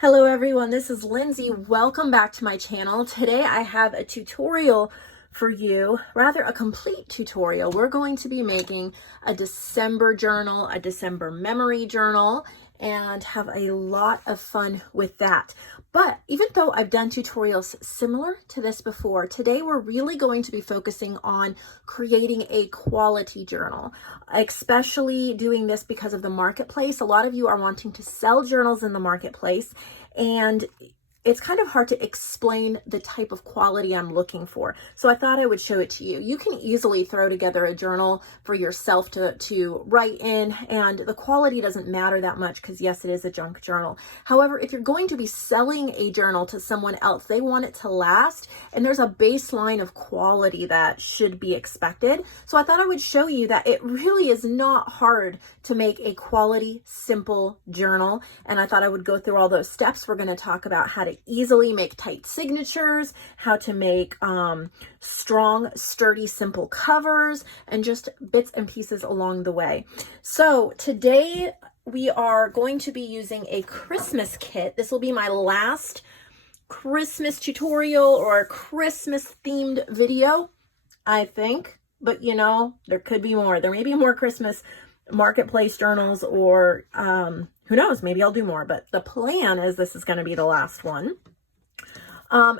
Hello everyone, this is Lindsay. Welcome back to my channel. Today I have a tutorial for you, rather a complete tutorial. We're going to be making a December journal, a December memory journal, and have a lot of fun with that. But even though I've done tutorials similar to this before, today we're really going to be focusing on creating a quality journal, especially doing this because of the marketplace. A lot of you are wanting to sell journals in the marketplace, and it's kind of hard to explain the type of quality I'm looking for. So I thought I would show it to you. You can easily throw together a journal for yourself to write in, and the quality doesn't matter that much because yes, it is a junk journal. However, if you're going to be selling a journal to someone else, they want it to last, and there's a baseline of quality that should be expected. So I thought I would show you that it really is not hard to make a quality, simple journal. And I thought I would go through all those steps. We're going to talk about how to easily make tight signatures, how to make strong, sturdy, simple covers, and just bits and pieces along the way. So today we are going to be using a Christmas kit. This will be my last Christmas tutorial or Christmas themed video, I think. But you know, there could be more. There may be more Christmas marketplace journals, or who knows, maybe I'll do more, but the plan is this is going to be the last one.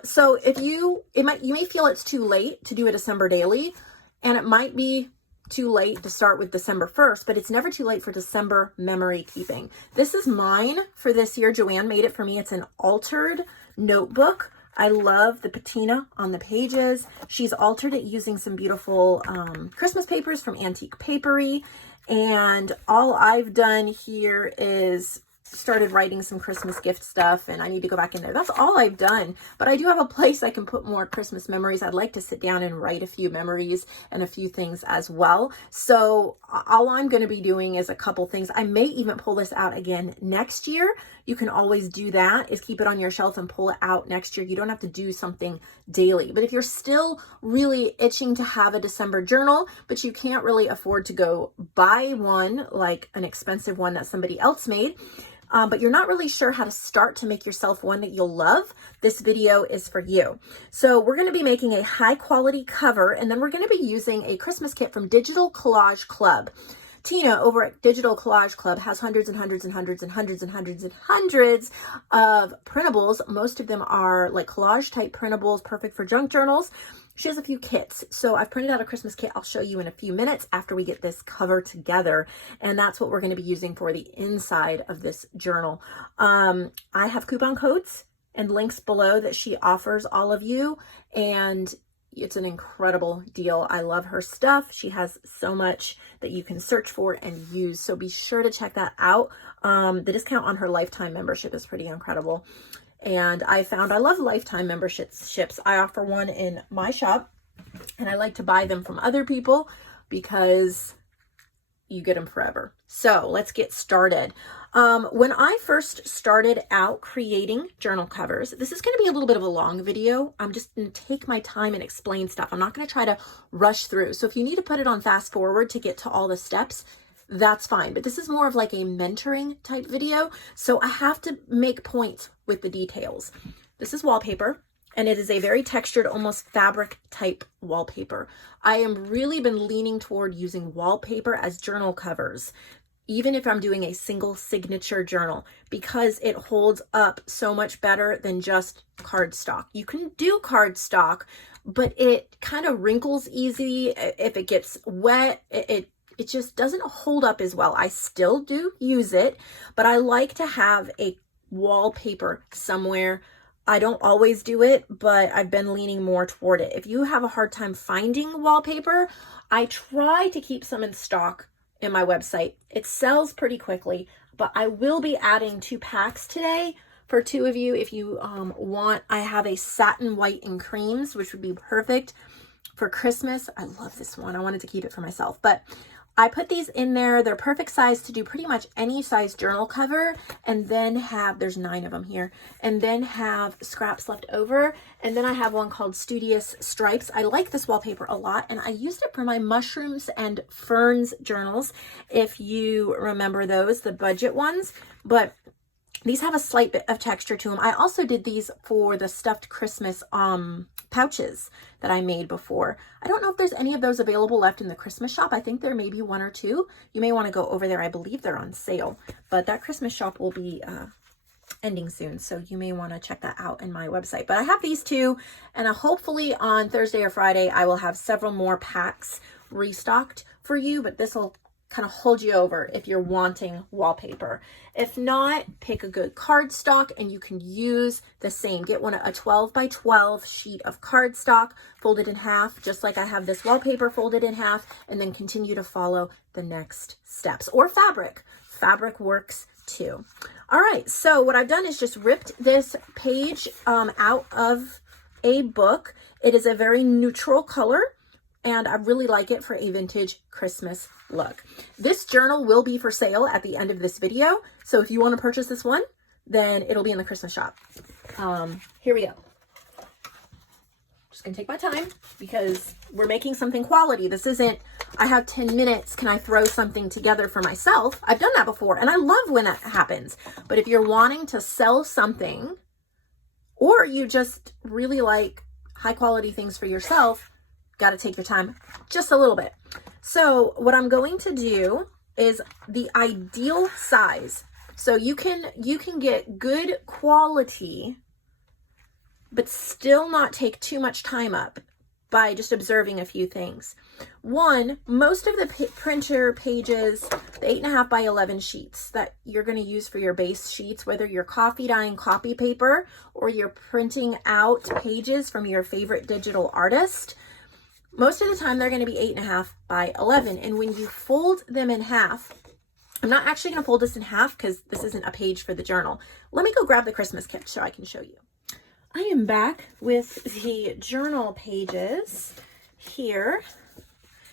So if you may feel it's too late to do a December daily, and it might be too late to start with December 1st, but it's never too late for December memory keeping. This is mine for this year. JoAnn made it for me. It's an altered notebook. I love the patina on the pages. She's altered it using some beautiful Christmas papers from Antique Paperie. And all I've done here is started writing some Christmas gift stuff, and I need to go back in there. That's all I've done, but I do have a place I can put more Christmas memories. I'd like to sit down and write a few memories and a few things as well. So all I'm going to be doing is a couple things. I may even pull this out again next year. You can always do that, is keep it on your shelf and pull it out next year. You don't have to do something daily. But if you're still really itching to have a December journal, but you can't really afford to go buy one, like an expensive one that somebody else made, but you're not really sure how to start to make yourself one that you'll love, this video is for you. So we're going to be making a high quality cover, and then we're going to be using a Christmas kit from Digital Collage Club. Tina over at Digital Collage Club has hundreds and hundreds and hundreds and hundreds and hundreds and hundreds of printables. Most of them are like collage type printables, perfect for junk journals. She has a few kits. So I've printed out a Christmas kit. I'll show you in a few minutes after we get this cover together. And that's what we're going to be using for the inside of this journal. I have coupon codes and links below that she offers all of you. And it's an incredible deal. I love her stuff. She has so much that you can search for and use. So be sure to check that out. The discount on her lifetime membership is pretty incredible. And I found I love lifetime memberships. I offer one in my shop, and I like to buy them from other people because you get them forever. So let's get started. When I first started out creating journal covers, this is going to be a little bit of a long video. I'm just going to take my time and explain stuff. I'm not going to try to rush through. So if you need to put it on fast forward to get to all the steps, that's fine. But this is more of like a mentoring type video. So I have to make points with the details. This is wallpaper, and it is a very textured, almost fabric type wallpaper. I am really been leaning toward using wallpaper as journal covers, even if I'm doing a single signature journal, because it holds up so much better than just cardstock. You can do cardstock, but it kind of wrinkles easy. If it gets wet, it just doesn't hold up as well. I still do use it, but I like to have a wallpaper somewhere. I don't always do it, but I've been leaning more toward it. If you have a hard time finding wallpaper, I try to keep some in stock in my website. It sells pretty quickly, but I will be adding 2 packs today for 2 of you if you want. I have a satin white and creams, which would be perfect for Christmas. I love this one. I wanted to keep it for myself, but I put these in there. They're perfect size to do pretty much any size journal cover, and then have, there's 9 of them here, and then have scraps left over. And then I have one called Studious Stripes. I like this wallpaper a lot, and I used it for my mushrooms and ferns journals, if you remember those, the budget ones. But These have a slight bit of texture to them. I also did these for the stuffed Christmas pouches that I made before. I don't know if there's any of those available left in the Christmas shop. I think there may be one or two. You may want to go over there. I believe they're on sale, but that Christmas shop will be ending soon, so you may want to check that out in my website. But I have these two, and hopefully on Thursday or Friday I will have several more packs restocked for you, but this will kind of hold you over if you're wanting wallpaper. If not, pick a good cardstock and you can use the same. Get a 12 by 12 sheet of cardstock, fold it in half, just like I have this wallpaper folded in half, and then continue to follow the next steps. Or fabric. Fabric works too. All right, so what I've done is just ripped this page out of a book. It is a very neutral color, and I really like it for a vintage Christmas look. This journal will be for sale at the end of this video, so if you want to purchase this one, then it'll be in the Christmas shop. Here we go. Just gonna take my time because we're making something quality. This isn't, I have 10 minutes, can I throw something together for myself? I've done that before, and I love when that happens. But if you're wanting to sell something, or you just really like high quality things for yourself, got to take your time just a little bit. So what I'm going to do is the ideal size. So you can get good quality, but still not take too much time up by just observing a few things. One, most of the printer pages, the 8.5 by 11 sheets that you're going to use for your base sheets, whether you're coffee dyeing copy paper or you're printing out pages from your favorite digital artist, most of the time they're going to be 8.5 by 11. And when you fold them in half, I'm not actually going to fold this in half because this isn't a page for the journal. Let me go grab the Christmas kit so I can show you. I am back with the journal pages here,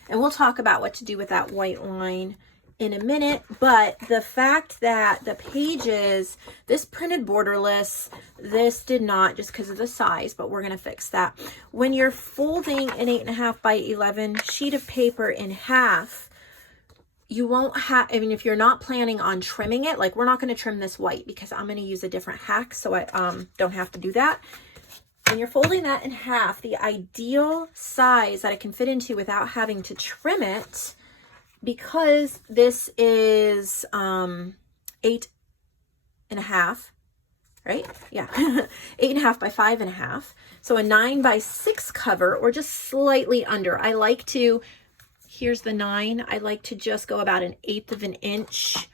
and we'll talk about what to do with that white line in a minute. But the fact that the pages, this printed borderless, this did not, just because of the size, but we're going to fix that. When you're folding an 8.5 by 11 sheet of paper in half, you won't have, I mean, if you're not planning on trimming it, like we're not going to trim this white because I'm going to use a different hack, so I don't have to do that. When you're folding that in half, the ideal size that it can fit into without having to trim it, because this is 8.5, right? Yeah, 8.5 by 5.5. So a 9 by 6 cover, or just slightly under. I like to, here's the 9. I like to just go about 1/8 of an inch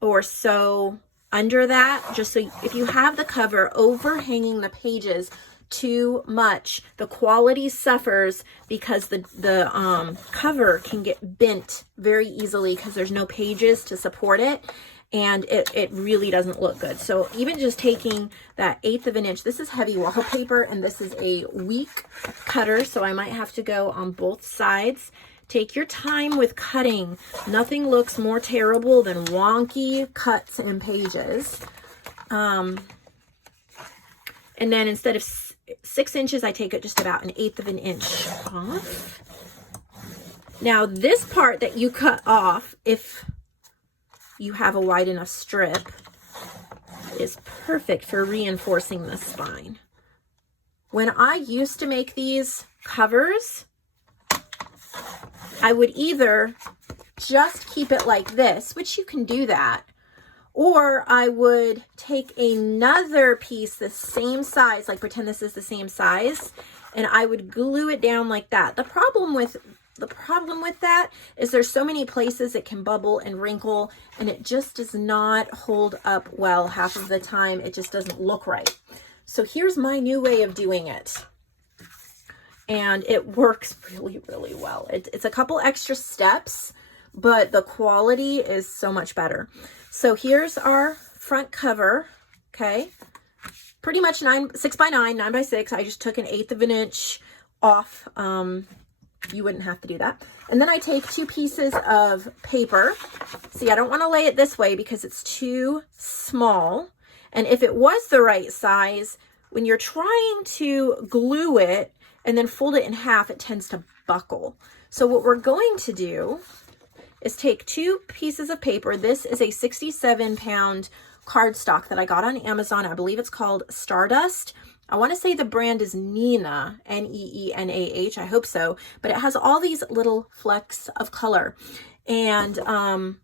or so under that, just so if you have the cover overhanging the pages too much, the quality suffers because the cover can get bent very easily because there's no pages to support it, and it really doesn't look good. So even just taking that 1/8 of an inch, this is heavy wallpaper and this is a weak cutter, so I might have to go on both sides. Take your time with cutting. Nothing looks more terrible than wonky cuts in pages. And then instead of 6 inches, I take it just about 1/8 of an inch off. Now this part that you cut off, if you have a wide enough strip, is perfect for reinforcing the spine. When I used to make these covers, I would either just keep it like this, which you can do that, or I would take another piece the same size, like pretend this is the same size, and I would glue it down like that. The problem with that is there's so many places it can bubble and wrinkle, and it just does not hold up well half of the time. It just doesn't look right. So here's my new way of doing it. And it works really, really well. It's a couple extra steps, but the quality is so much better. So here's our front cover, okay? Pretty much 6 by 9, 9 by 6. I just took 1/8 of an inch off. You wouldn't have to do that. And then I take 2 pieces of paper. See, I don't want to lay it this way because it's too small. And if it was the right size, when you're trying to glue it and then fold it in half, it tends to buckle. So what we're going to do is take 2 pieces of paper. This is a 67-pound cardstock that I got on Amazon. I believe it's called Stardust. I want to say the brand is Neenah, N-E-E-N-A-H. I hope so. But it has all these little flecks of color. And,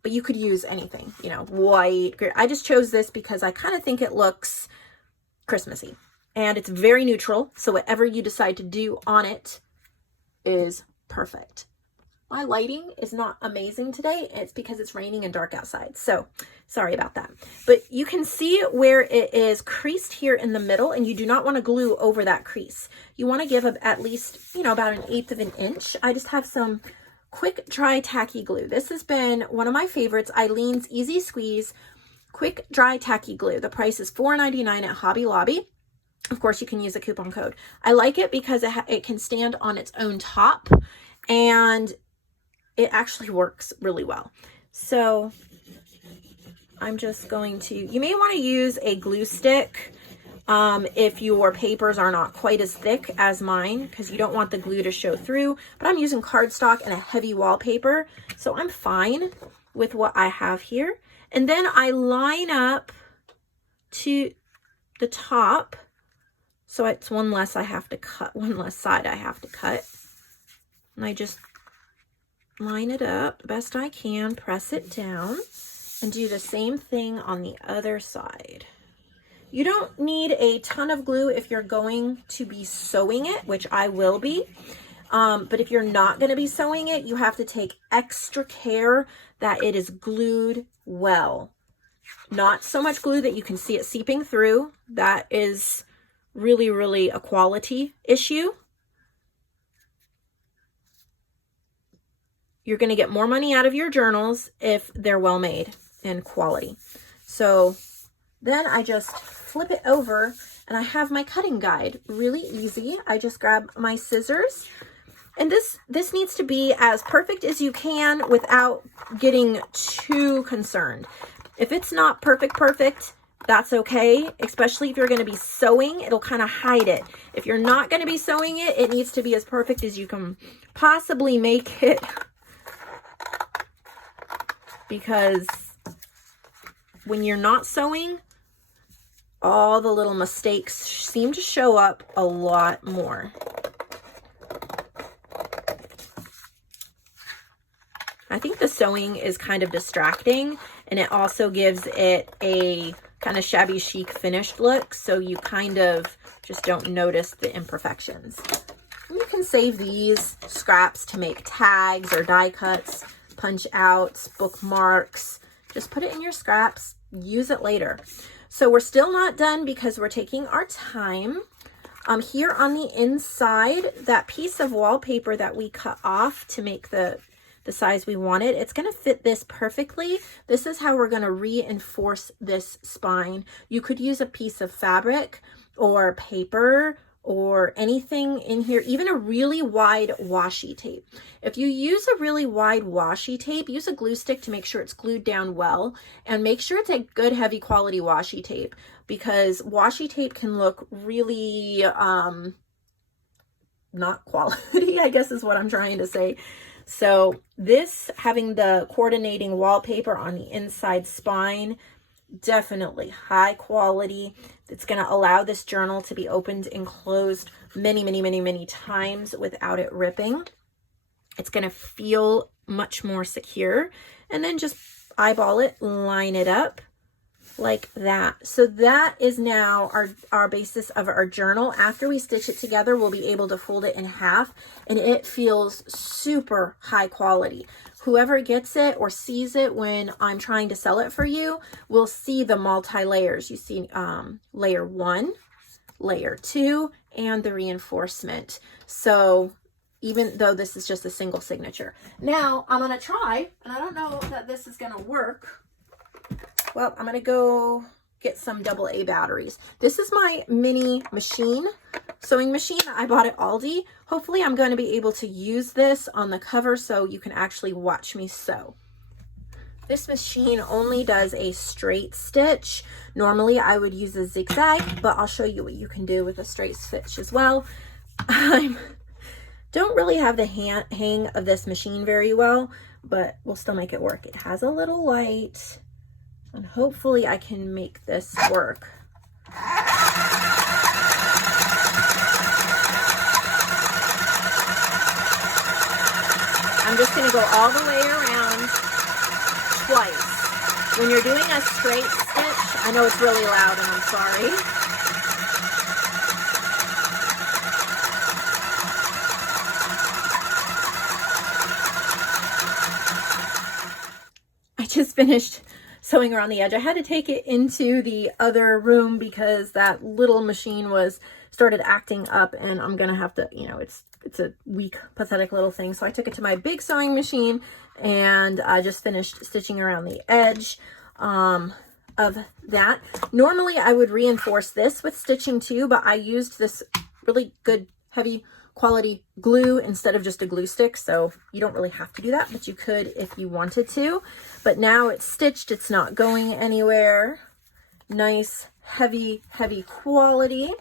but you could use anything, you know, white, gray. I just chose this because I kind of think it looks Christmassy. And it's very neutral. So whatever you decide to do on it is perfect. My lighting is not amazing today. It's because it's raining and dark outside. So sorry about that. But you can see where it is creased here in the middle, and you do not want to glue over that crease. You want to give at least, you know, about 1/8 of an inch. I just have some quick dry tacky glue. This has been one of my favorites, Eileen's Easy Squeeze quick dry tacky glue. The price is $4.99 at Hobby Lobby. Of course, you can use a coupon code. I like it because it can stand on its own top, and it actually works really well. So I'm just going to, you may want to use a glue stick if your papers are not quite as thick as mine, because you don't want the glue to show through. But I'm using cardstock and a heavy wallpaper, so I'm fine with what I have here. And then I line up to the top, so it's one less I have to cut, one less side I have to cut. And I just line it up the best I can, press it down, and do the same thing on the other side. You don't need a ton of glue if you're going to be sewing it, which I will be. But if you're not going to be sewing it, you have to take extra care that it is glued well. Not so much glue that you can see it seeping through. That is really, really a quality issue. You're going to get more money out of your journals if they're well made and quality. So then I just flip it over and I have my cutting guide. Really easy. I just grab my scissors, and this needs to be as perfect as you can without getting too concerned. If it's not perfect, that's okay, especially if you're going to be sewing. It'll kind of hide it. If you're not going to be sewing it, it needs to be as perfect as you can possibly make it, because when you're not sewing, all the little mistakes seem to show up a lot more. I think the sewing is kind of distracting, and it also gives it a kind of shabby chic finished look, so you kind of just don't notice the imperfections. And you can save these scraps to make tags or die cuts, punch outs, bookmarks. Just put it in your scraps, use it later. So we're still not done because we're taking our time. Here on the inside, that piece of wallpaper that we cut off to make the size we wanted, it's going to fit this perfectly. This is how we're going to reinforce this spine. You could use a piece of fabric or paper or anything in here, even a really wide washi tape. If you use a really wide washi tape, use a glue stick to make sure it's glued down well, and make sure it's a good heavy quality washi tape, because washi tape can look really not quality, I guess is what I'm trying to say. So this, having the coordinating wallpaper on the inside spine, definitely high quality. It's going to allow this journal to be opened and closed many times without it ripping. It's going to feel much more secure. And then just eyeball it, line it up like that. So that is now our basis of our journal. After we stitch it together, we'll be able to fold it in half, and it feels super high quality. Whoever gets it or sees it when I'm trying to sell it for you will see the multi-layers. You see layer 1, layer 2, and the reinforcement. So even though this is just a single signature. Now I'm going to try, and I don't know that this is going to work. Well, I'm going to go get some AA batteries. This is my mini machine, sewing machine. I bought at Aldi. Hopefully I'm going to be able to use this on the cover so you can actually watch me sew. This machine only does a straight stitch. Normally I would use a zigzag, but I'll show you what you can do with a straight stitch as well. I don't really have the hang of this machine very well, but we'll still make it work. It has a little light. And hopefully I can make this work. I'm just going to go all the way around twice. When you're doing a straight stitch, I know it's really loud and I'm sorry. I just finished sewing around the edge. I had to take it into the other room because that little machine started acting up, and I'm gonna have to, you know, it's a weak, pathetic little thing. So I took it to my big sewing machine, and I just finished stitching around the edge of that. Normally I would reinforce this with stitching too, but I used this really good heavy quality glue instead of just a glue stick, so you don't really have to do that, but you could if you wanted to. But now it's stitched, it's not going anywhere. Nice heavy quality.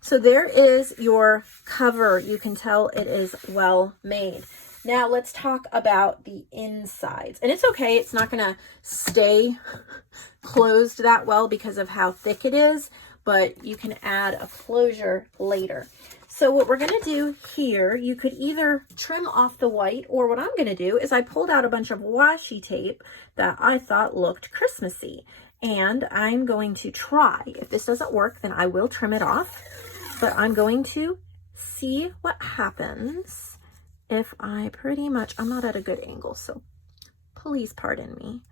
So there is your cover. You can tell it is well made. Now let's talk about the insides. And it's okay, it's not gonna stay closed that well because of how thick it is, but you can add a closure later. So what we're gonna do here, you could either trim off the white, or what I'm gonna do is I pulled out a bunch of washi tape that I thought looked Christmassy. And I'm going to try. If this doesn't work, then I will trim it off. But I'm going to see what happens if I I'm not at a good angle, so please pardon me.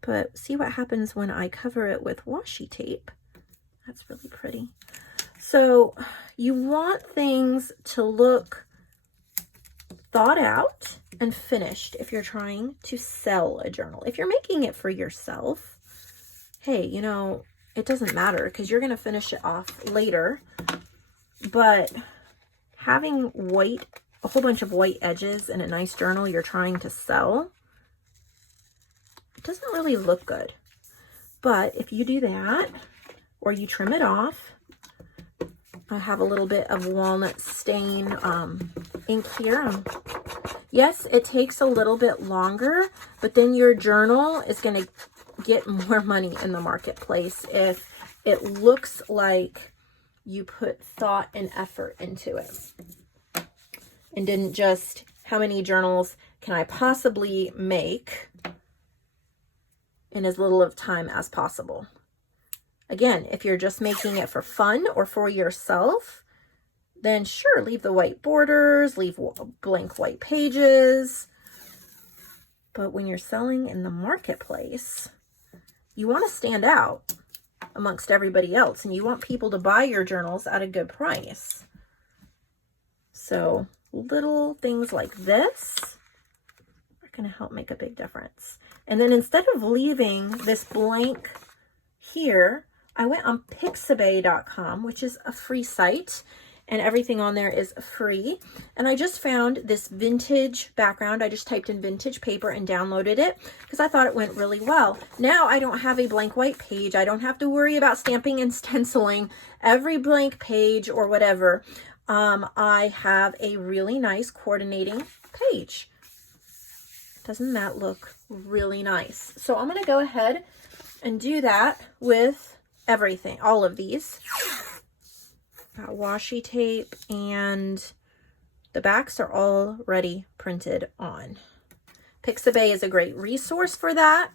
But see what happens when I cover it with washi tape. That's really pretty. So you want things to look thought out and finished if you're trying to sell a journal. If you're making it for yourself, hey, you know, it doesn't matter because you're going to finish it off later. But having a whole bunch of white edges in a nice journal you're trying to sell, it doesn't really look good. But if you do that, or you trim it off, I have a little bit of walnut stain ink here. Yes, it takes a little bit longer, but then your journal is going to get more money in the marketplace if it looks like you put thought and effort into it and didn't just, how many journals can I possibly make in as little of time as possible. Again, if you're just making it for fun or for yourself, then sure, leave the white borders, leave blank white pages. But when you're selling in the marketplace, you want to stand out amongst everybody else, and you want people to buy your journals at a good price. So little things like this are going to help make a big difference. And then instead of leaving this blank here, I went on Pixabay.com, which is a free site, and everything on there is free. And I just found this vintage background. I just typed in vintage paper and downloaded it because I thought it went really well. Now I don't have a blank white page. I don't have to worry about stamping and stenciling every blank page or whatever. I have a really nice coordinating page. Doesn't that look really nice? So I'm going to go ahead and do that with everything, all of these. Got washi tape, and the backs are already printed on. Pixabay is a great resource for that,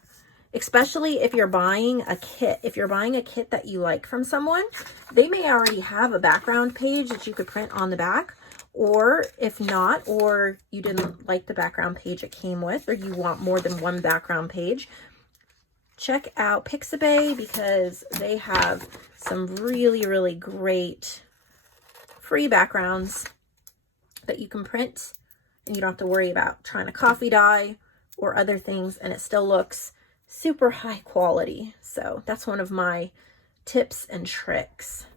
especially if you're buying a kit. If you're buying a kit that you like from someone, they may already have a background page that you could print on the back. Or if not, or you didn't like the background page it came with, or you want more than one background page, check out Pixabay because they have some really great free backgrounds that you can print, and you don't have to worry about trying to coffee dye or other things, and it still looks super high quality. So that's one of my tips and tricks.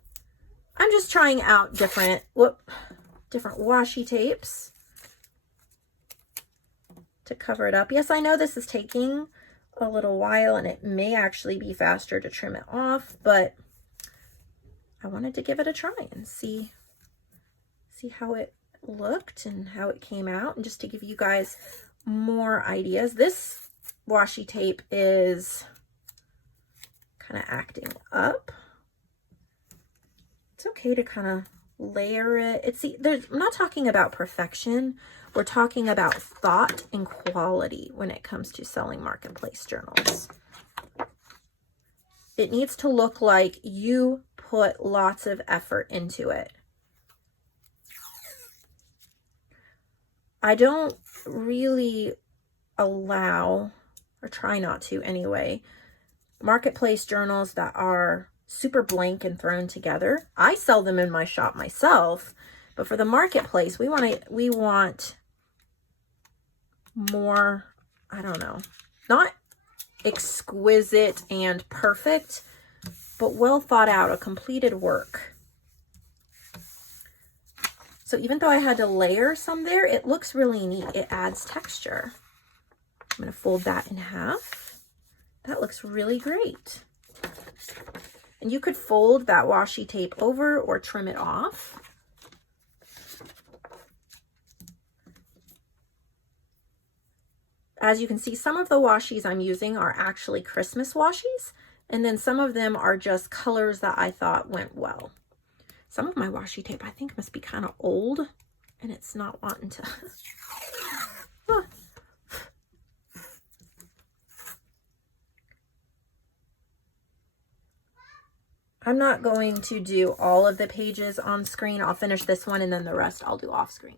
I'm just trying out different washi tapes to cover it up. Yes, I know this is taking a little while, and it may actually be faster to trim it off, but I wanted to give it a try and see how it looked and how it came out, and just to give you guys more ideas. This washi tape is kind of acting up. It's okay to kind of layer it. I'm not talking about perfection. We're talking about thought and quality when it comes to selling marketplace journals. It needs to look like you put lots of effort into it. I don't really allow, or try not to anyway, marketplace journals that are super blank and thrown together. I sell them in my shop myself, but for the marketplace, we want more, I don't know, not exquisite and perfect, but well thought out, a completed work. So even though I had to layer some there, it looks really neat. It adds texture. I'm going to fold that in half. That looks really great. And you could fold that washi tape over or trim it off. As you can see, some of the washies I'm using are actually Christmas washies, and then some of them are just colors that I thought went well. Some of my washi tape I think must be kind of old, and it's not wanting to. I'm not going to do all of the pages on screen. I'll finish this one and then the rest I'll do off screen.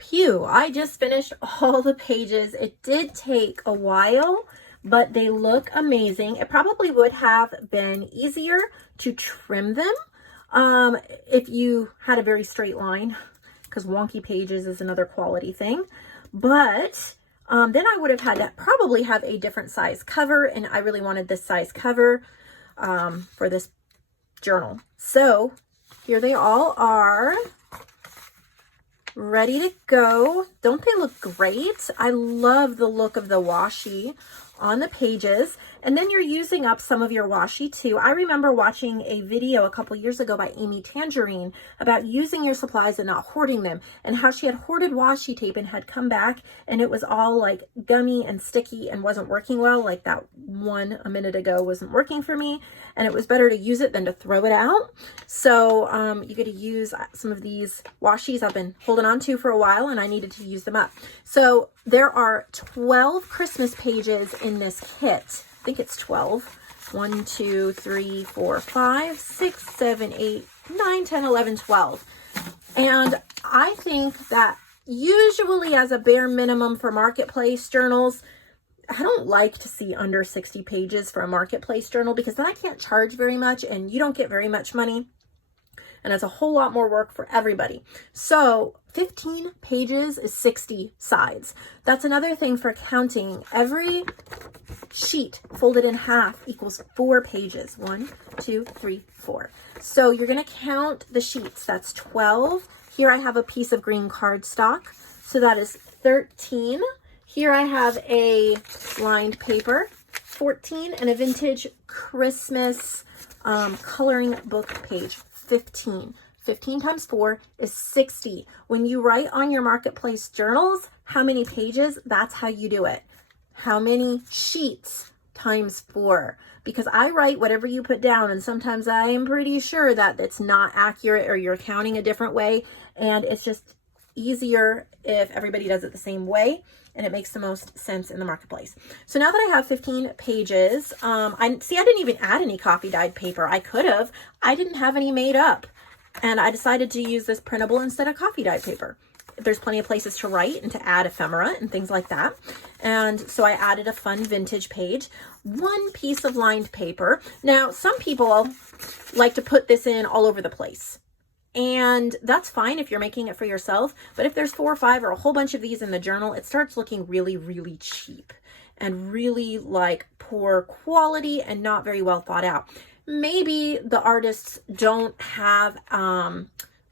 Phew, I just finished all the pages. It did take a while, but they look amazing. It probably would have been easier to trim them if you had a very straight line, because wonky pages is another quality thing. But then I would have had to probably have a different size cover, and I really wanted this size cover for this journal. So here they all are, ready to go. Don't they look great? I love the look of the washi on the pages. And then you're using up some of your washi too. I remember watching a video a couple years ago by Amy Tangerine about using your supplies and not hoarding them, and how she had hoarded washi tape and had come back and it was all like gummy and sticky and wasn't working well. Like that one a minute ago wasn't working for me, and it was better to use it than to throw it out. So you get to use some of these washi's I've been holding on to for a while, and I needed to use them up. So there are 12 Christmas pages in this kit. I think it's 12. 1, 2, 3, 4, 5, 6, 7, 8, 9, 10, 11, 12. And I think that usually as a bare minimum for marketplace journals, I don't like to see under 60 pages for a marketplace journal, because then I can't charge very much and you don't get very much money. And it's a whole lot more work for everybody. So 15 pages is 60 sides. That's another thing for counting. Every sheet folded in half equals 4 pages. 1, 2, 3, 4. So you're going to count the sheets. That's 12. Here I have a piece of green cardstock, so that is 13. Here I have a lined paper, 14, and a vintage Christmas coloring book page, 15. 15 times 4 is 60. When you write on your marketplace journals how many pages, that's how you do it. How many sheets times 4? Because I write whatever you put down, and sometimes I am pretty sure that it's not accurate or you're counting a different way, and it's just easier if everybody does it the same way, and it makes the most sense in the marketplace. So now that I have 15 pages, I didn't even add any coffee dyed paper. I could have. I didn't have any made up, and I decided to use this printable instead of coffee dyed paper. There's plenty of places to write and to add ephemera and things like that. And so I added a fun vintage page, 1 piece of lined paper. Now, some people like to put this in all over the place, and that's fine if you're making it for yourself. But if there's 4 or 5 or a whole bunch of these in the journal, it starts looking really, really cheap and really like poor quality and not very well thought out. Maybe the artists don't have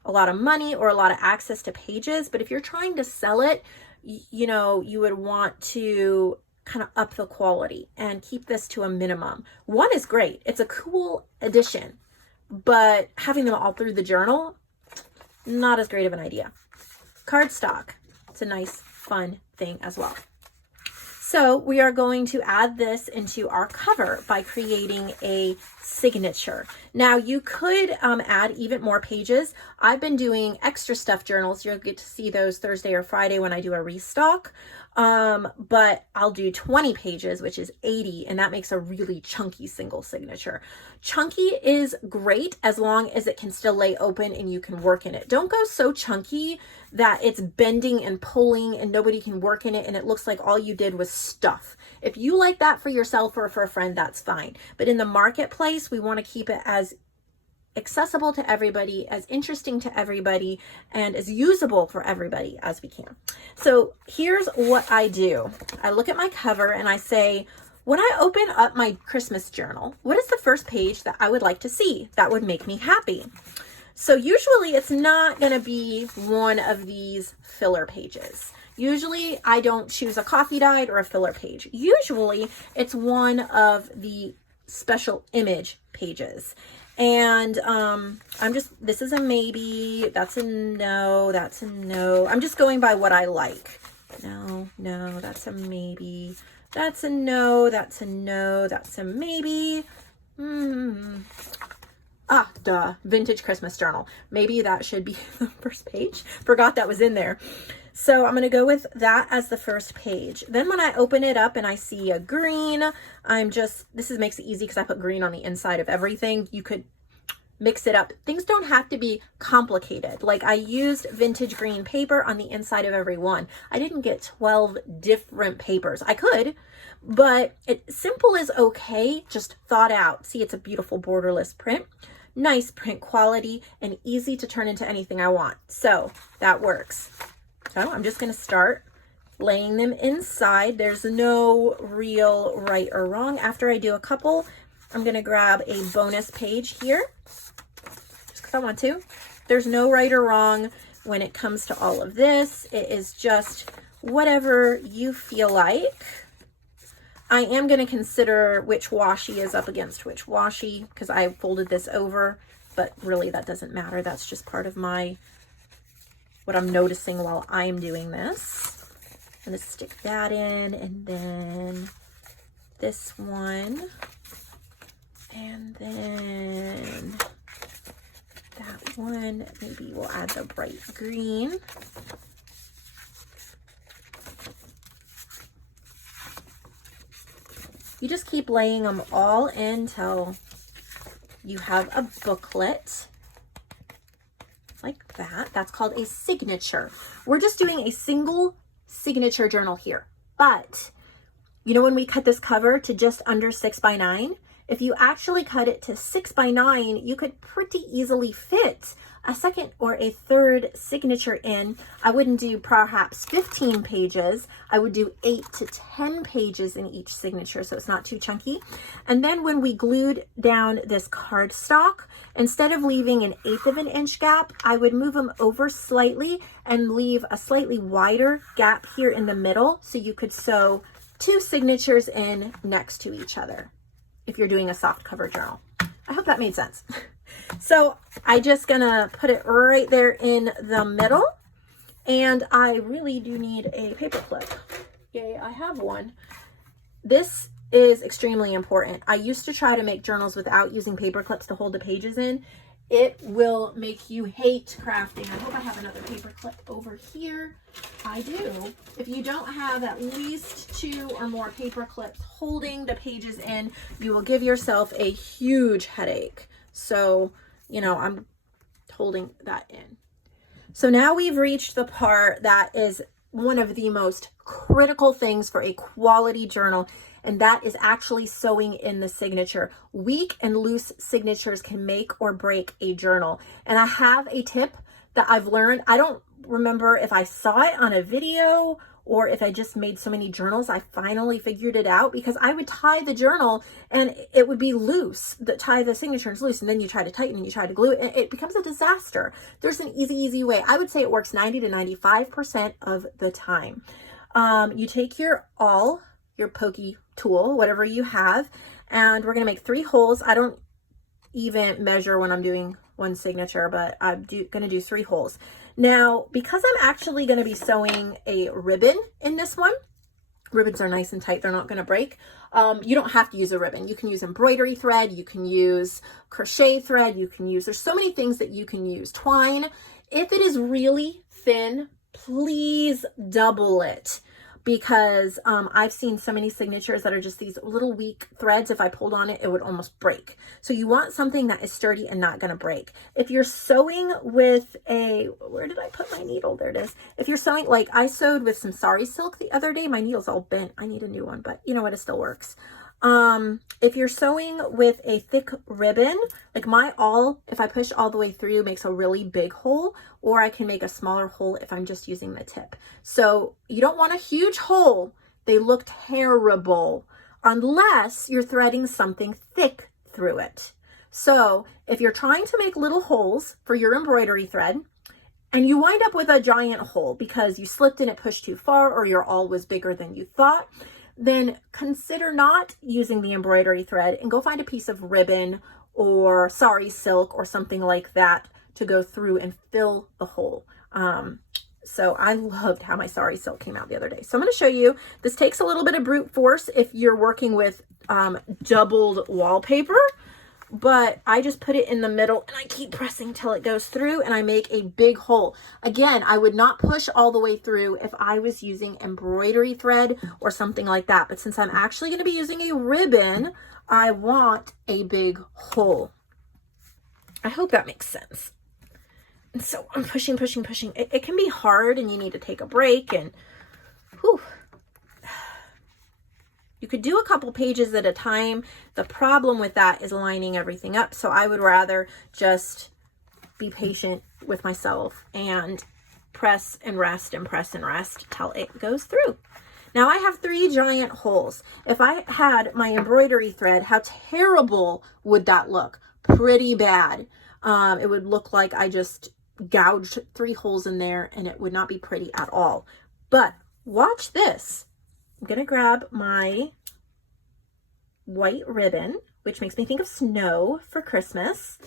a lot of money or a lot of access to pages, but if you're trying to sell it, you know, you would want to kind of up the quality and keep this to a minimum. 1 is great. It's a cool addition, but having them all through the journal, not as great of an idea. Cardstock, it's a nice, fun thing as well. So we are going to add this into our cover by creating a signature. Now you could add even more pages. I've been doing extra stuff journals. You'll get to see those Thursday or Friday when I do a restock. But I'll do 20 pages, which is 80, and that makes a really chunky single signature. Chunky is great as long as it can still lay open and you can work in it. Don't go so chunky that it's bending and pulling and nobody can work in it and it looks like all you did was stuff. If you like that for yourself or for a friend, that's fine. But in the marketplace, we want to keep it as accessible to everybody, as interesting to everybody, and as usable for everybody as we can. So here's what I do. I look at my cover and I say, when I open up my Christmas journal, what is the first page that I would like to see that would make me happy? So usually it's not going to be one of these filler pages. Usually I don't choose a coffee dyed or a filler page. Usually it's one of the special image pages. And this is a maybe, that's a no, that's a no. I'm just going by what I like. No, that's a maybe. That's a no, that's a no, that's a maybe. Vintage Christmas journal. Maybe that should be the first page. Forgot that was in there. So I'm going to go with that as the first page. Then when I open it up and I see a green, makes it easy because I put green on the inside of everything. You could mix it up. Things don't have to be complicated. Like I used vintage green paper on the inside of every one. I didn't get 12 different papers. I could, but simple is okay. Just thought out. See, it's a beautiful borderless print. Nice print quality and easy to turn into anything I want. So that works. So I'm just going to start laying them inside. There's no real right or wrong. After I do a couple, I'm going to grab a bonus page here just because I want to. There's no right or wrong when it comes to all of this. It is just whatever you feel like. I am going to consider which washi is up against which washi because I folded this over, but really that doesn't matter. That's just part of what I'm noticing while I'm doing this. I'm going to stick that in, and then this one, and then that one. Maybe we'll add the bright green. You just keep laying them all in until you have a booklet like that. That's called a signature. We're just doing a single signature journal here. But you know when we cut this cover to just under 6 by 9, if you actually cut it to 6 by 9, you could pretty easily fit a second or a third signature in. I wouldn't do perhaps 15 pages. I would do 8 to 10 pages in each signature, so it's not too chunky. And then when we glued down this cardstock, instead of leaving an 1/8 of an inch gap, I would move them over slightly and leave a slightly wider gap here in the middle so you could sew 2 signatures in next to each other if you're doing a soft cover journal. I hope that made sense. So I just gonna put it right there in the middle, and I really do need a paper clip. Yay, I have one. This is extremely important. I used to try to make journals without using paper clips to hold the pages in. It will make you hate crafting. I hope I have another paper clip over here. I do. If you don't have at least 2 or more paper clips holding the pages in, you will give yourself a huge headache. So, I'm holding that in. So now we've reached the part that is one of the most critical things for a quality journal, and that is actually sewing in the signature. Weak and loose signatures can make or break a journal. And I have a tip that I've learned. I don't remember if I saw it on a video or if I just made so many journals. I finally figured it out because I would tie the journal and it would be loose. Tie the signature is loose, and then you try to tighten and you try to glue it, and it becomes a disaster. There's an easy way. I would say it works 90 to 95% of the time. You take your pokey tool, whatever you have, and we're going to make 3 holes. I don't even measure when I'm doing one signature, but I'm going to do 3 holes. Now, because I'm actually going to be sewing a ribbon in this one, Ribbons are nice and tight. They're not going to break. You don't have to use a ribbon. You can use embroidery thread. You can use crochet thread. You can use, there's so many things that you can use. Twine. If it is really thin, please double it, because I've seen so many signatures that are just these little weak threads. If I pulled on it, it would almost break. So you want something that is sturdy and not going to break. If you're sewing with a, where did I put my needle? There it is. If you're sewing, like I sewed with some sari silk the other day, my needle's all bent. I need a new one, but you know what? It still works. If you're sewing with a thick ribbon, like my awl, if I push all the way through, makes a really big hole, or I can make a smaller hole if I'm just using the tip. So you don't want a huge hole. They look terrible unless you're threading something thick through it. So if you're trying to make little holes for your embroidery thread and you wind up with a giant hole because you slipped and it pushed too far, or your awl was bigger than you thought, then consider not using the embroidery thread and go find a piece of ribbon or sari silk or something like that to go through and fill the hole. So I loved how my sari silk came out the other day. So I'm going to show you. This takes a little bit of brute force if you're working with doubled wallpaper, but I just put it in the middle and I keep pressing till it goes through and I make a big hole. Again, I would not push all the way through if I was using embroidery thread or something like that. But since I'm actually going to be using a ribbon, I want a big hole. I hope that makes sense. And so I'm pushing. It can be hard and you need to take a break, and whew. You could do a couple pages at a time. The problem with that is lining everything up. So I would rather just be patient with myself and press and rest and press and rest till it goes through. Now I have 3 giant holes. If I had my embroidery thread, how terrible would that look? Pretty bad. It would look like I just gouged 3 holes in there and it would not be pretty at all. But watch this. I'm going to grab my white ribbon, which makes me think of snow for Christmas.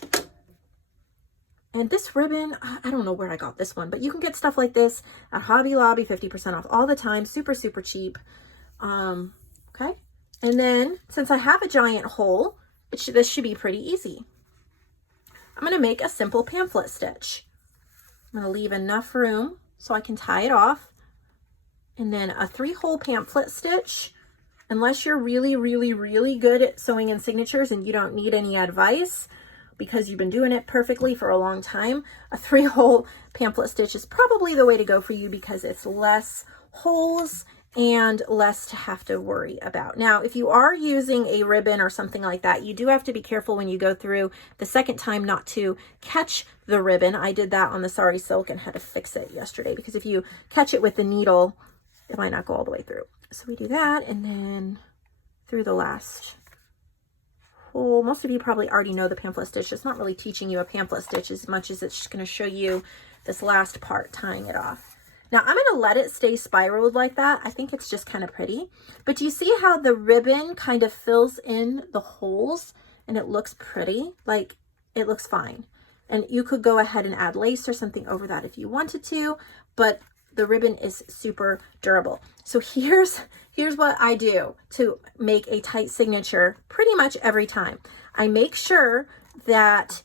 And this ribbon, I don't know where I got this one, but you can get stuff like this at Hobby Lobby, 50% off all the time. Super, super cheap. Okay. And then since I have a giant hole, this should be pretty easy. I'm going to make a simple pamphlet stitch. I'm going to leave enough room so I can tie it off. And then a 3-hole pamphlet stitch, unless you're really, really, really good at sewing in signatures and you don't need any advice because you've been doing it perfectly for a long time, a 3-hole pamphlet stitch is probably the way to go for you because it's less holes and less to have to worry about. Now, if you are using a ribbon or something like that, you do have to be careful when you go through the second time not to catch the ribbon. I did that on the sari silk and had to fix it yesterday because if you catch it with the needle, it might not go all the way through. So we do that, and then through the last hole. Most of you probably already know the pamphlet stitch. It's not really teaching you a pamphlet stitch as much as it's just going to show you this last part, tying it off. Now I'm going to let it stay spiraled like that. I think it's just kind of pretty. But do you see how the ribbon kind of fills in the holes and it looks pretty? Like, it looks fine. And you could go ahead and add lace or something over that if you wanted to, but the ribbon is super durable. So here's what I do to make a tight signature pretty much every time. I make sure that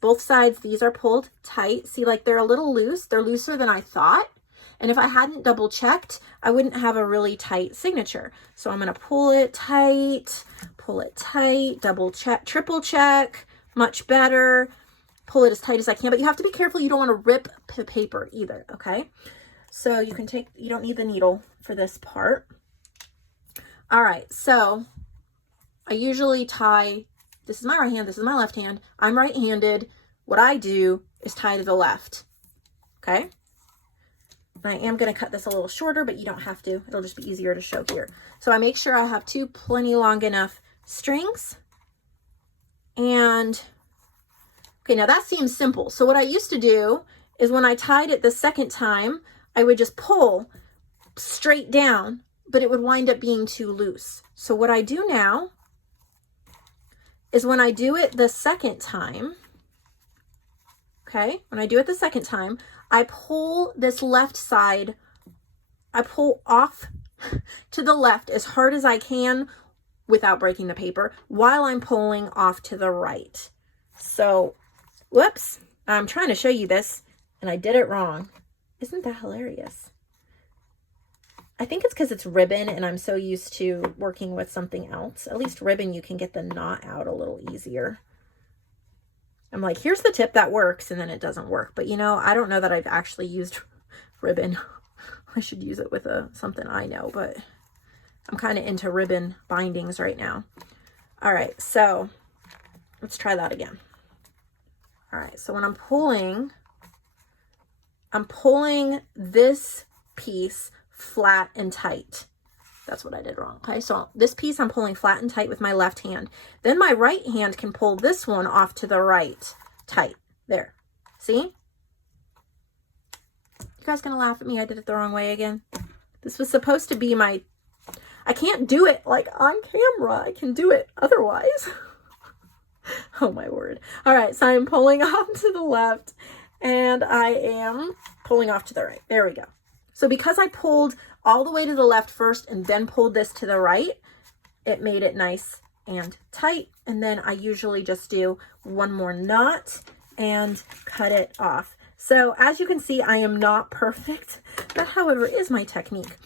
both sides, these are pulled tight. See, like they're a little loose. They're looser than I thought. And if I hadn't double checked, I wouldn't have a really tight signature. So I'm going to pull it tight, double check, triple check, much better. Pull it as tight as I can, but you have to be careful. You don't want to rip the paper either. Okay. So you can take, you don't need the needle for this part. All right. So I usually tie, this is my right hand, this is my left hand. I'm right-handed. What I do is tie to the left. Okay. And I am going to cut this a little shorter, but you don't have to. It'll just be easier to show here. So I make sure I have 2 plenty long enough strings. And okay, now that seems simple. So what I used to do is when I tied it the second time, I would just pull straight down, but it would wind up being too loose. So what I do now is when I do it the second time, okay, when I do it the second time, I pull this left side, I pull off to the left as hard as I can without breaking the paper while I'm pulling off to the right. So, whoops, I'm trying to show you this and I did it wrong. Isn't that hilarious? I think it's because it's ribbon and I'm so used to working with something else. At least ribbon, you can get the knot out a little easier. I'm like, here's the tip that works, and then it doesn't work. But you know, I don't know that I've actually used ribbon. I should use it with something I know, but I'm kind of into ribbon bindings right now. All right, so let's try that again. All right, so when I'm pulling this piece flat and tight. That's what I did wrong. Okay, so this piece I'm pulling flat and tight with my left hand. Then my right hand can pull this one off to the right tight. There. See? You guys gonna laugh at me? I did it the wrong way again. This was supposed to be my... I can't do it like on camera. I can do it otherwise. Oh my word. All right, so I'm pulling off to the left and I am pulling off to the right. There we go. So because I pulled all the way to the left first and then pulled this to the right, it made it nice and tight. And then I usually just do one more knot and cut it off. So as you can see, I am not perfect. That, however, is my technique.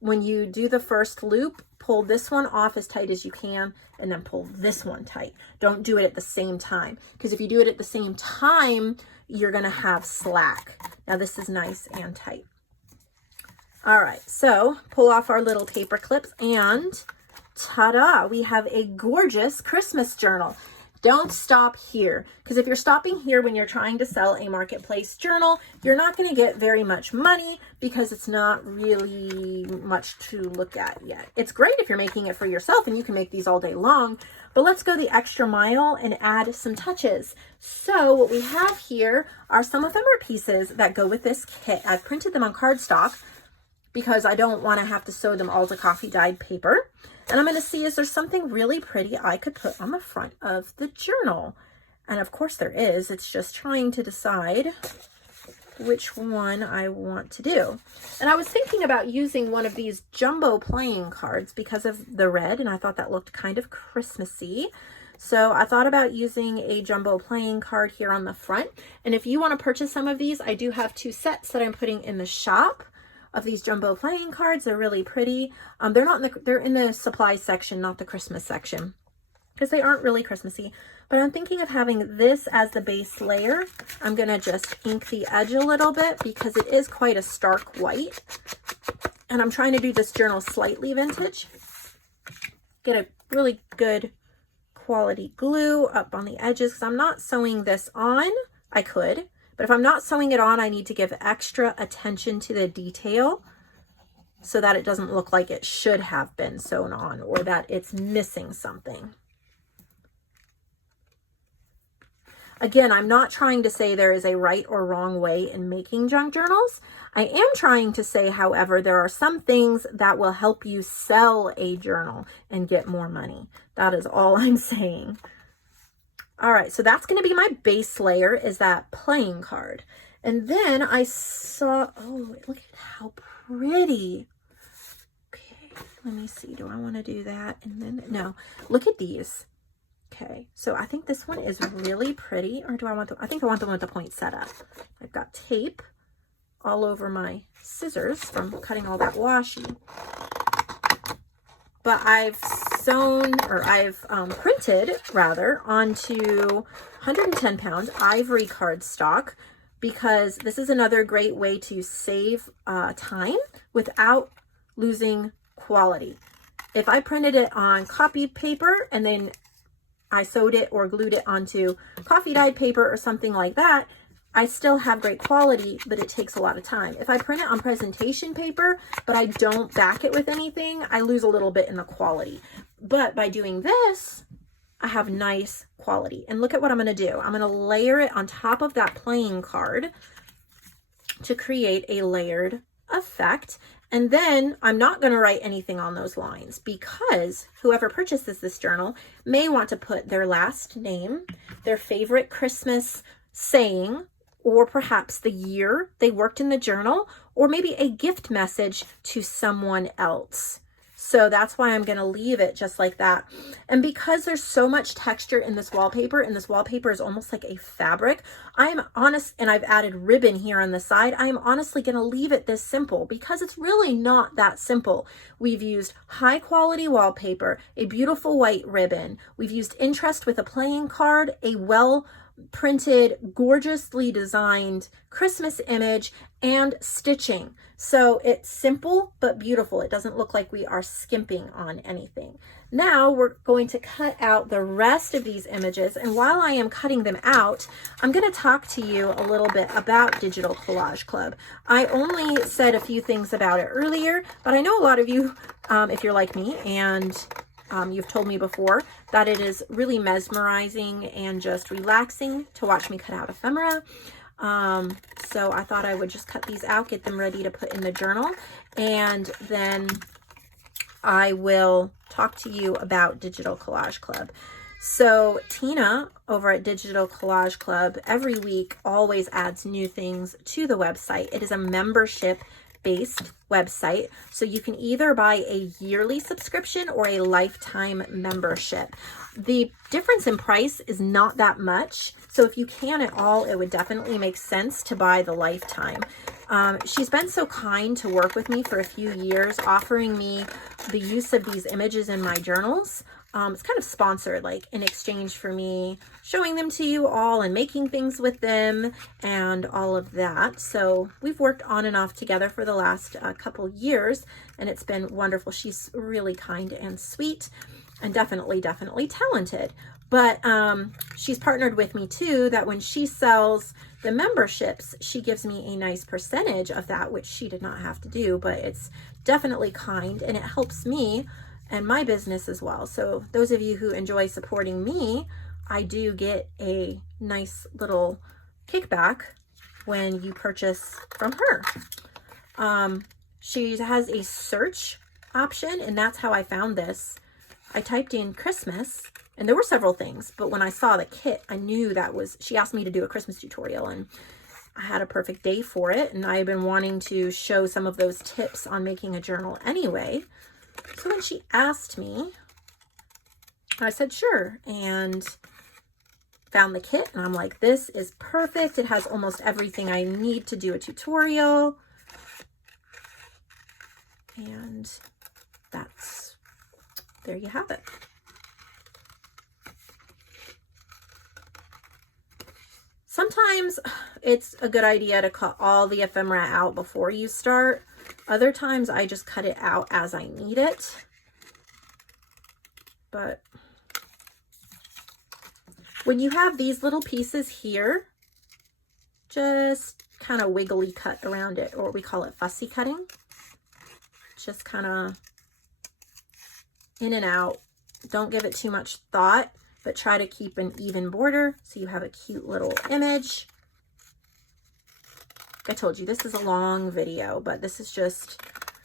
When you do the first loop, pull this one off as tight as you can and then pull this one tight. Don't do it at the same time, because if you do it at the same time, you're going to have slack. Now this is nice and tight. All right, so pull off our little paper clips and ta-da, we have a gorgeous Christmas journal. Don't stop here, because if you're stopping here when you're trying to sell a marketplace journal, you're not going to get very much money because it's not really much to look at yet. It's great if you're making it for yourself and you can make these all day long, but let's go the extra mile and add some touches. So what we have here are some ephemera pieces that go with this kit. I've printed them on cardstock because I don't want to have to sew them all to coffee dyed paper. And I'm going to see, is there something really pretty I could put on the front of the journal? And of course there is. It's just trying to decide which one I want to do. And I was thinking about using one of these jumbo playing cards because of the red, and I thought that looked kind of Christmassy. So I thought about using a jumbo playing card here on the front. And if you want to purchase some of these, I do have 2 sets that I'm putting in the shop of these jumbo playing cards. They're really pretty. They're not in they're in the supply section, not the Christmas section, because they aren't really Christmassy. But I'm thinking of having this as the base layer. I'm gonna just ink the edge a little bit because it is quite a stark white. And I'm trying to do this journal slightly vintage. Get a really good quality glue up on the edges because I'm not sewing this on. I could. But if I'm not sewing it on, I need to give extra attention to the detail so that it doesn't look like it should have been sewn on or that it's missing something. Again, I'm not trying to say there is a right or wrong way in making junk journals. I am trying to say, however, there are some things that will help you sell a journal and get more money. That is all I'm saying. All right, so that's going to be my base layer, is that playing card. And then I saw, oh, look at how pretty. Okay, let me see. Do I want to do that? And then, no, look at these. Okay, so I think this one is really pretty. Or do I want the, I think I want the one with the point set up. I've got tape all over my scissors from cutting all that washi. But I've sewn, or I've printed rather, onto 110 pound ivory cardstock because this is another great way to save time without losing quality. If I printed it on copy paper and then I sewed it or glued it onto coffee dyed paper or something like that, I still have great quality, but it takes a lot of time. If I print it on presentation paper, but I don't back it with anything, I lose a little bit in the quality. But by doing this, I have nice quality. And look at what I'm going to do. I'm going to layer it on top of that playing card to create a layered effect. And then I'm not going to write anything on those lines because whoever purchases this journal may want to put their last name, their favorite Christmas saying, or perhaps the year they worked in the journal, or maybe a gift message to someone else. So that's why I'm going to leave it just like that. And because there's so much texture in this wallpaper, and this wallpaper is almost like a fabric, I'm honest, and I've added ribbon here on the side, I'm honestly going to leave it this simple because it's really not that simple. We've used high quality wallpaper, a beautiful white ribbon. We've used interest with a playing card, a well printed, gorgeously designed Christmas image, and stitching. So it's simple but beautiful. It doesn't look like we are skimping on anything. Now we're going to cut out the rest of these images, and while I am cutting them out, I'm going to talk to you a little bit about Digital Collage Club. I only said a few things about it earlier, but I know a lot of you, if you're like me, and you've told me before that it is really mesmerizing and just relaxing to watch me cut out ephemera. So I thought I would just cut these out, get them ready to put in the journal, and then I will talk to you about Digital Collage Club. So Tina over at Digital Collage Club every week always adds new things to the website. It is a membership based website, so you can either buy a yearly subscription or a lifetime membership. The difference in price is not that much, so if you can at all, it would definitely make sense to buy the lifetime. She's been so kind to work with me for a few years, offering me the use of these images in my journals. It's kind of sponsored, like in exchange for me showing them to you all and making things with them and all of that. So we've worked on and off together for the last couple years, and it's been wonderful. She's really kind and sweet and definitely talented. But she's partnered with me too, that when she sells the memberships, she gives me a nice percentage of that, which she did not have to do, but it's definitely kind and it helps me and my business as well. So those of you who enjoy supporting me, I do get a nice little kickback when you purchase from her. She has a search option, and that's how I found this. I typed in Christmas, and there were several things, but when I saw the kit, I knew that was, she asked me to do a Christmas tutorial, and I had a perfect day for it, and I had been wanting to show some of those tips on making a journal anyway. So when she asked me, I said sure, and found the kit, and I'm like, this is perfect. It has almost everything I need to do a tutorial, and there you have it. Sometimes it's a good idea to cut all the ephemera out before you start. Other times I just cut it out as I need it. But when you have these little pieces here, just kind of wiggly cut around it, or we call it fussy cutting. Just kind of in and out. Don't give it too much thought, but try to keep an even border so you have a cute little image. I told you this is a long video, but this is just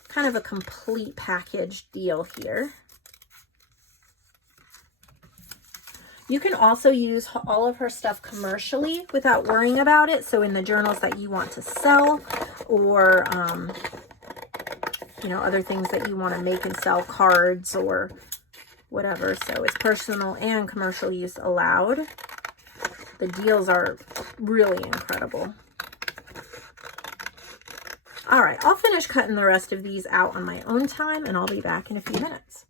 kind of a complete package deal here. You can also use all of her stuff commercially without worrying about it. So in the journals that you want to sell, or you know, other things that you want to make and sell, cards or whatever. So it's personal and commercial use allowed. The deals are really incredible. All right, I'll finish cutting the rest of these out on my own time, and I'll be back in a few minutes.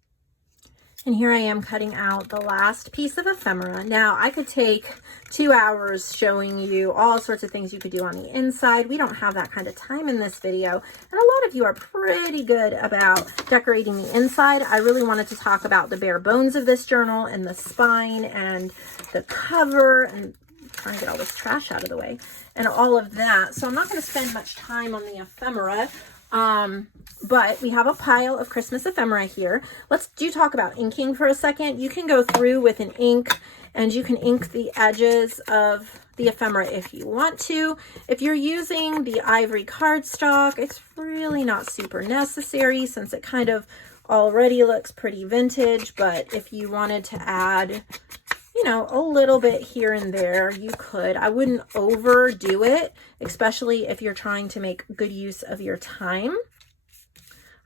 And here I am cutting out the last piece of ephemera. Now, I could take 2 hours showing you all sorts of things you could do on the inside. We don't have that kind of time in this video. And a lot of you are pretty good about decorating the inside. I really wanted to talk about the bare bones of this journal and the spine and the cover and trying to get all this trash out of the way and all of that. So I'm not going to spend much time on the ephemera. But we have a pile of Christmas ephemera here. Let's talk about inking for a second. You can go through with an ink and you can ink the edges of the ephemera if you want to. If you're using the ivory cardstock, it's really not super necessary since it kind of already looks pretty vintage. But if you wanted to add you know, a little bit here and there. You could. I wouldn't overdo it, especially if you're trying to make good use of your time.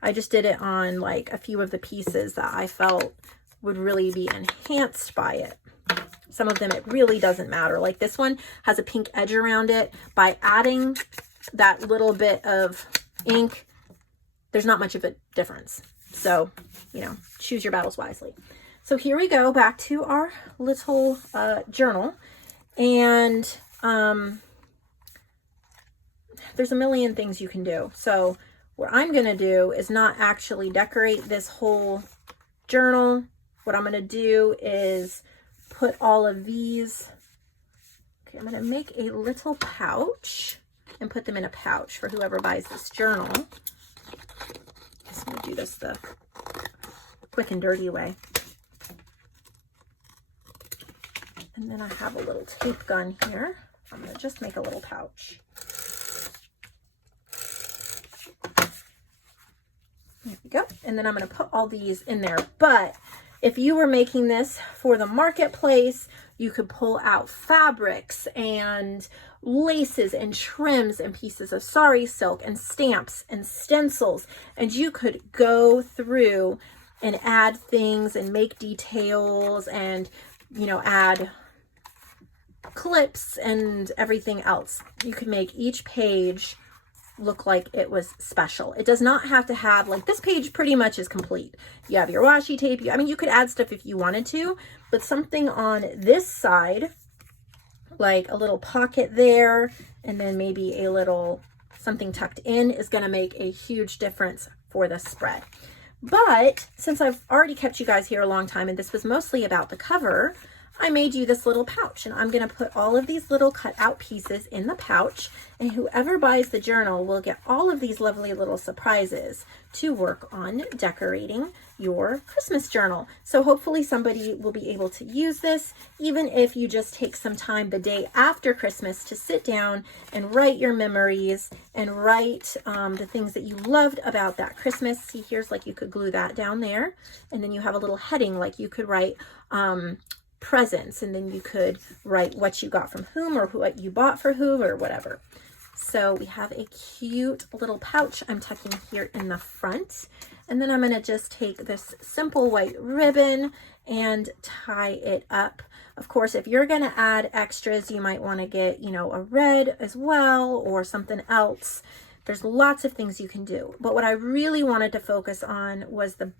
I just did it on like a few of the pieces that I felt would really be enhanced by it. Some of them, it really doesn't matter. Like this one has a pink edge around it. By adding that little bit of ink, there's not much of a difference. So, you know, choose your battles wisely. So here we go, back to our little journal. And there's a million things you can do. So what I'm going to do is not actually decorate this whole journal. What I'm going to do is put all of these, okay, I'm going to make a little pouch and put them in a pouch for whoever buys this journal. I'm going to do this the quick and dirty way. And then I have a little tape gun here. I'm going to just make a little pouch. There we go. And then I'm going to put all these in there. But if you were making this for the marketplace, you could pull out fabrics and laces and trims and pieces of sari silk and stamps and stencils. And you could go through and add things and make details and, you know, add clips and everything else. You could make each page look like it was special. It does not have to have, like, this page pretty much is complete. You have your washi tape. I mean, you could add stuff if you wanted to, but something on this side, like a little pocket there, and then maybe a little something tucked in, is going to make a huge difference for the spread. But since I've already kept you guys here a long time, and this was mostly about the cover, I made you this little pouch, and I'm going to put all of these little cut out pieces in the pouch, and whoever buys the journal will get all of these lovely little surprises to work on decorating your Christmas journal. So hopefully somebody will be able to use this, even if you just take some time the day after Christmas to sit down and write your memories and write the things that you loved about that Christmas. See, here's, like, you could glue that down there, and then you have a little heading, like you could write presents, and then you could write what you got from whom, or what you bought for who, or whatever. So we have a cute little pouch I'm tucking here in the front, and then I'm going to just take this simple white ribbon and tie it up. Of course, if you're going to add extras, you might want to get, you know, a red as well, or something else. There's lots of things you can do, but what I really wanted to focus on was the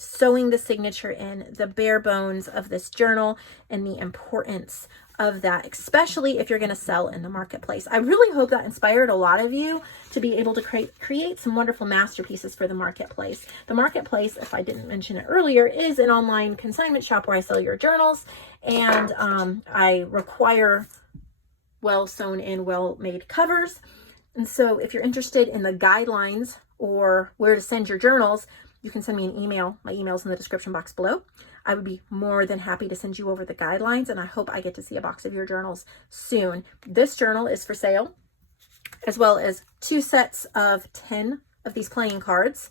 sewing the signature in, the bare bones of this journal, and the importance of that, especially if you're going to sell in the marketplace. I really hope that inspired a lot of you to be able to create some wonderful masterpieces for the marketplace. The marketplace, if I didn't mention it earlier, is an online consignment shop where I sell your journals, and I require well sewn in, well made covers. And so if you're interested in the guidelines or where to send your journals, you can send me an email. My email's in the description box below. I would be more than happy to send you over the guidelines, and I hope I get to see a box of your journals soon. This journal is for sale, as well as 2 sets of 10 of these playing cards,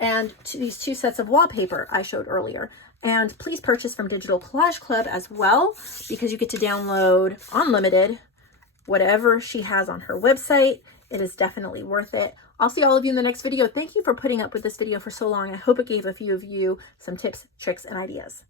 and these 2 sets of wallpaper I showed earlier. And please purchase from Digital Collage Club as well, because you get to download unlimited whatever she has on her website. It is definitely worth it. I'll see all of you in the next video. Thank you for putting up with this video for so long. I hope it gave a few of you some tips, tricks, and ideas.